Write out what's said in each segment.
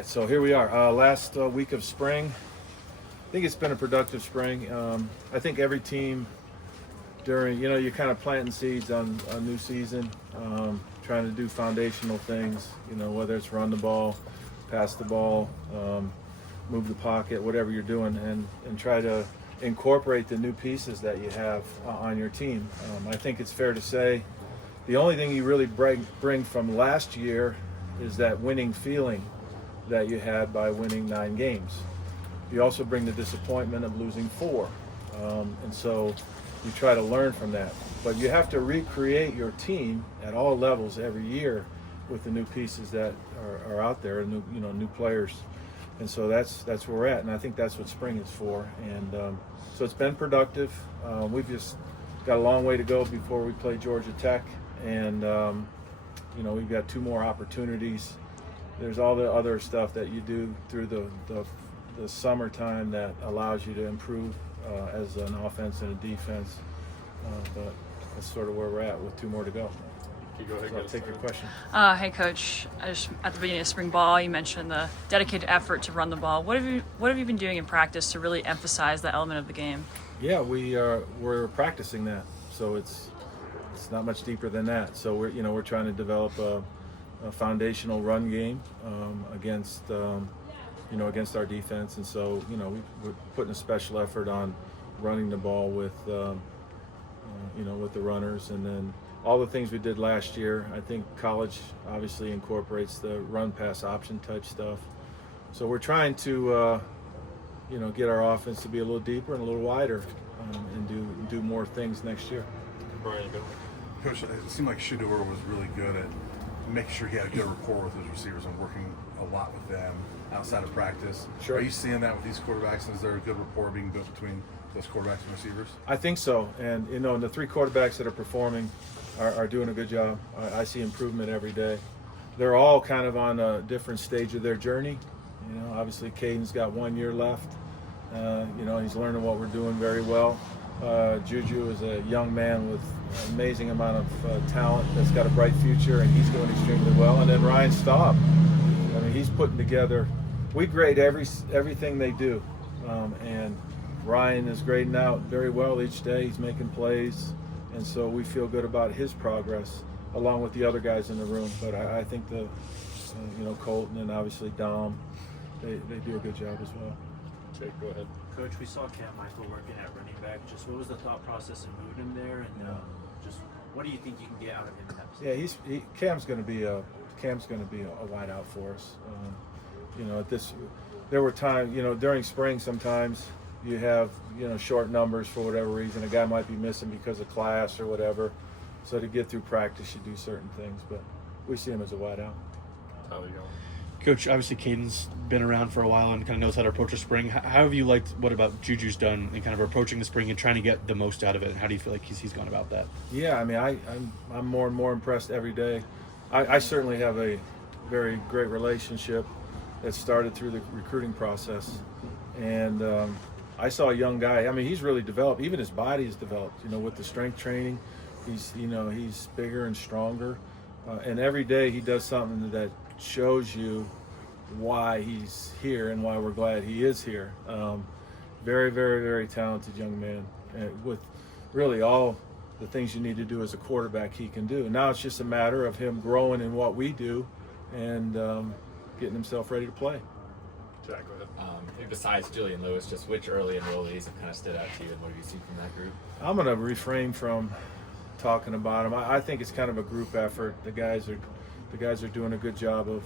right, so here we are. Last week of spring. I think it's been a productive spring. I think every team during, you're kind of planting seeds on a new season, trying to do foundational things, whether it's run the ball, pass the ball, move the pocket, whatever you're doing, and try to incorporate the new pieces that you have on your team. I think it's fair to say the only thing you really bring from last year is that winning feeling that you had by winning 9 games. You also bring the disappointment of losing 4. And so you try to learn from that. But you have to recreate your team at all levels every year with the new pieces that are out there, new players. And so that's where we're at. And I think that's what spring is for. And so it's been productive. We've just got a long way to go before we play Georgia Tech. And, we've got 2 more opportunities. There's all the other stuff that you do through the summertime that allows you to improve as an offense and a defense. But that's sort of where we're at with 2 more to go. Go ahead, so I'll take your question. Hey, Coach. At the beginning of spring ball, you mentioned the dedicated effort to run the ball. What have you been doing in practice to really emphasize that element of the game? Yeah, we're practicing that. So it's not much deeper than that. So we're trying to develop a foundational run game against our defense, and so we're putting a special effort on running the ball with with the runners, and then all the things we did last year. I think college obviously incorporates the run pass option touch stuff. So we're trying to get our offense to be a little deeper and a little wider, and do more things next year. Brian, Coach, it seemed like Shurmur was really good at making sure he had a good rapport with his receivers and working a lot with them outside of practice. Sure. Are you seeing that with these quarterbacks? And is there a good rapport being built between those quarterbacks and receivers? I think so. And, the 3 quarterbacks that are performing are doing a good job. I see improvement every day. They're all kind of on a different stage of their journey. Obviously Kaidon's got 1 year left. He's learning what we're doing very well. Juju is a young man with an amazing amount of talent that's got a bright future, and he's doing extremely well. And then Ryan Staub, he's putting together. We grade everything they do, and Ryan is grading out very well each day. He's making plays, and so we feel good about his progress along with the other guys in the room. But I think Colton and obviously Dom, they do a good job as well. Jake, go ahead. Coach, we saw Cam Michael working at running back. Just what was the thought process in moving him there, and just what do you think you can get out of him in that position? Yeah, Cam's going to be a wide out for us. There were times, during spring sometimes you have short numbers for whatever reason. A guy might be missing because of class or whatever. So to get through practice, you do certain things, but we see him as a wide out. How are you going? Coach, obviously Kaidon's been around for a while and kind of knows how to approach the spring. How have you liked what about Juju's done in kind of approaching the spring and trying to get the most out of it? And how do you feel like he's gone about that? Yeah, I'm more and more impressed every day. I certainly have a very great relationship that started through the recruiting process. And I saw a young guy. He's really developed. Even his body has developed, with the strength training. He's bigger and stronger. And every day he does something that shows you why he's here and why we're glad he is here. Very, very, very talented young man, with really all the things you need to do as a quarterback he can do. Now it's just a matter of him growing in what we do and getting himself ready to play. Zach, go ahead. Besides Julian Lewis, just which early enrollees have kind of stood out to you, and what have you seen from that group? I'm going to refrain from talking about him. I think it's kind of a group effort. The guys are doing a good job of,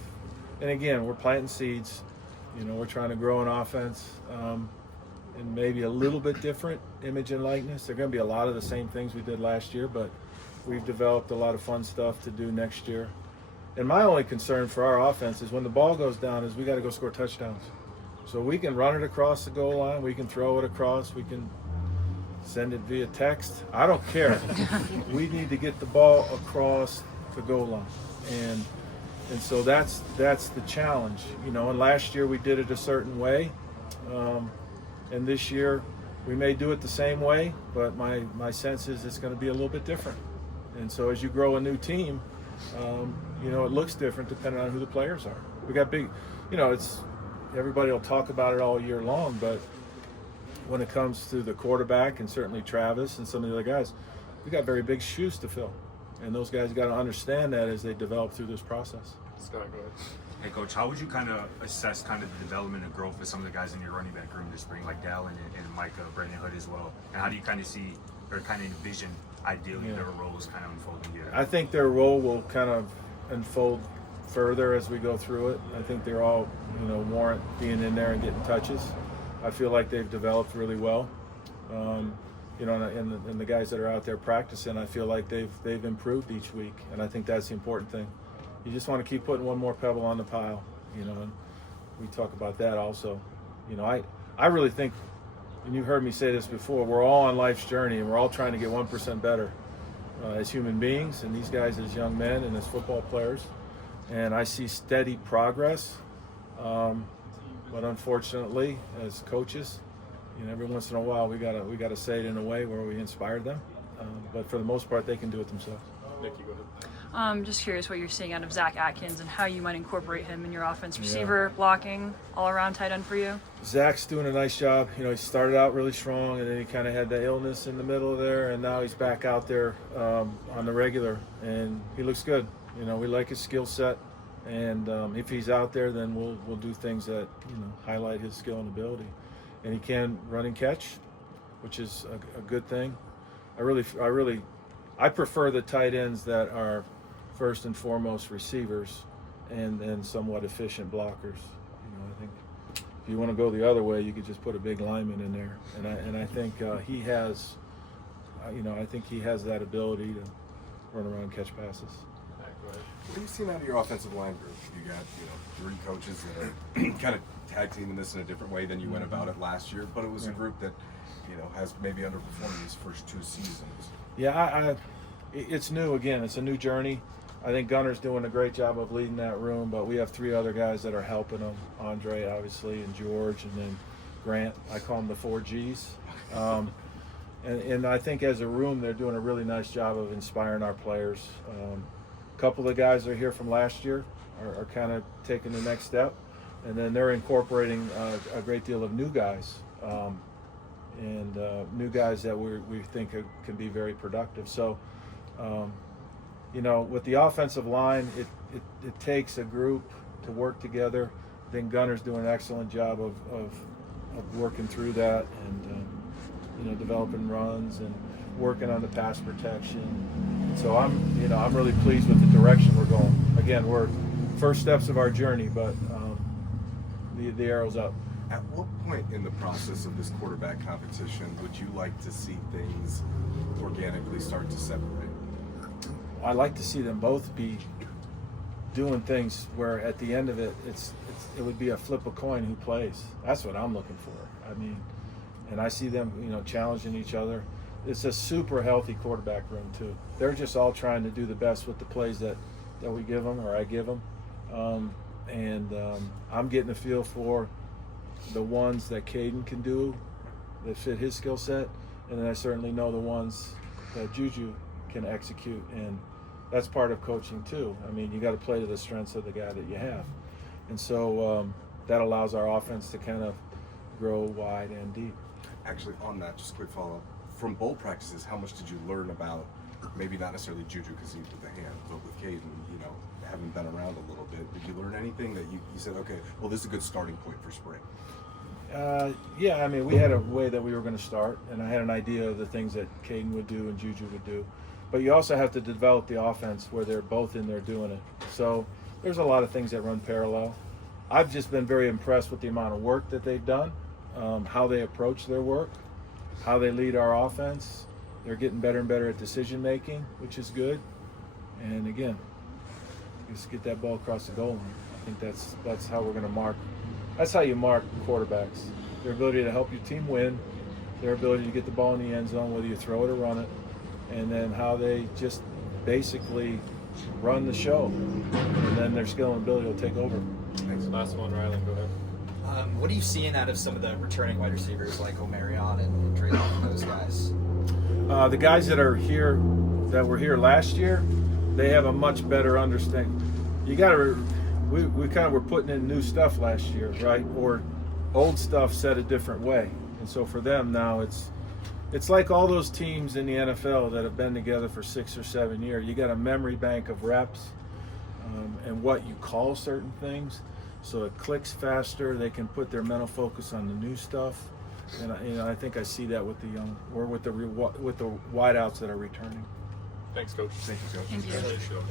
and again, we're planting seeds. We're trying to grow an offense and maybe a little bit different image and likeness. They're going to be a lot of the same things we did last year, but we've developed a lot of fun stuff to do next year. And my only concern for our offense is when the ball goes down is we got to go score touchdowns. So we can run it across the goal line, we can throw it across, we can send it via text. I don't care. We need to get the ball across the goal line. And so that's the challenge, and last year we did it a certain way. And this year we may do it the same way, but my sense is it's going to be a little bit different. And so as you grow a new team, it looks different depending on who the players are. We got it's everybody will talk about it all year long, but when it comes to the quarterback and certainly Travis and some of the other guys, we got very big shoes to fill, and those guys got to understand that as they develop through this process. Scott, go ahead. Hey, Coach, how would you kind of assess kind of the development and growth of some of the guys in your running back room this spring, like Dallin and Micah, Brandon Hood as well? And how do you kind of see or kind of envision ideally their roles kind of unfolding here? I think their role will kind of unfold further as we go through it. I think they're all, warrant being in there and getting touches. I feel like they've developed really well. And the guys that are out there practicing, I feel like they've improved each week, and I think that's the important thing. You just want to keep putting one more pebble on the pile, and we talk about that also. I really think, and you've heard me say this before, we're all on life's journey, and we're all trying to get 1% better as human beings, and these guys as young men and as football players. And I see steady progress, but unfortunately, as coaches, every once in a while we gotta say it in a way where we inspire them. But for the most part, they can do it themselves. Nikki, go ahead. Just curious what you're seeing out of Zach Atkins and how you might incorporate him in your offense. Receiver, blocking, all-around tight end for you. Zach's doing a nice job. He started out really strong, and then he kind of had the illness in the middle there, and now he's back out there on the regular, and he looks good. We like his skill set, and if he's out there, then we'll do things that highlight his skill and ability. And he can run and catch, which is a good thing. I prefer the tight ends that are first and foremost receivers and then somewhat efficient blockers. I think if you want to go the other way, you could just put a big lineman in there. And I think he has, I think he has that ability to run around and catch passes. Go ahead. What are you seeing out of your offensive line group? You got, 3 coaches that are kind of tag teaming this in a different way than you went about it last year, but it was a group that, has maybe underperformed these first 2 seasons. Yeah, it's new again. It's a new journey. I think Gunner's doing a great job of leading that room, but we have 3 other guys that are helping him. Andre, obviously, and George, and then Grant. I call them the 4 Gs. And I think as a room, they're doing a really nice job of inspiring our players. A couple of the guys that are here from last year are kind of taking the next step, and then they're incorporating a great deal of new guys. And new guys that we think can be very productive. So, with the offensive line, it takes a group to work together. I think Gunner's doing an excellent job of working through that and developing runs and working on the pass protection. So I'm really pleased with the direction we're going. Again, we're first steps of our journey, but the arrow's up. At what point in the process of this quarterback competition would you like to see things organically start to separate? I like to see them both be doing things where at the end of it, it would be a flip a coin who plays. That's what I'm looking for. And I see them, challenging each other. It's a super healthy quarterback room too. They're just all trying to do the best with the plays that we give them or I give them. I'm getting a feel for the ones that Kaidon can do that fit his skill set, and then I certainly know the ones that Juju can execute, and that's part of coaching too. You got to play to the strengths of the guy that you have, and so that allows our offense to kind of grow wide and deep. Actually, on that, just a quick follow-up. From bowl practices, how much did you learn about, maybe not necessarily Juju because he's with the hand, but with Kaidon, having been around a little bit, did you learn anything that you said, okay, well, this is a good starting point for spring? Yeah, we had a way that we were going to start, and I had an idea of the things that Kaidon would do and Juju would do. But you also have to develop the offense where they're both in there doing it. So there's a lot of things that run parallel. I've just been very impressed with the amount of work that they've done, how they approach their work, how they lead our offense. They're getting better and better at decision making, which is good. And again, just get that ball across the goal line. I think that's how we're going to mark. That's how you mark quarterbacks. Their ability to help your team win, their ability to get the ball in the end zone, whether you throw it or run it, and then how they just basically run the show. And then their skill and ability will take over. Thanks. Last one, Rylan, go ahead. What are you seeing out of some of the returning wide receivers like Omarion and Traylon and those guys? The guys that are here, that were here last year, they have a much better understanding. we kind of were putting in new stuff last year, right? Or old stuff said a different way. And so for them now, it's like all those teams in the NFL that have been together for 6 or 7 years. You got a memory bank of reps and what you call certain things, so it clicks faster. They can put their mental focus on the new stuff, and I think I see that with the young or with the wideouts that are returning. Thanks, Coach. Thank you, Coach. Thank you.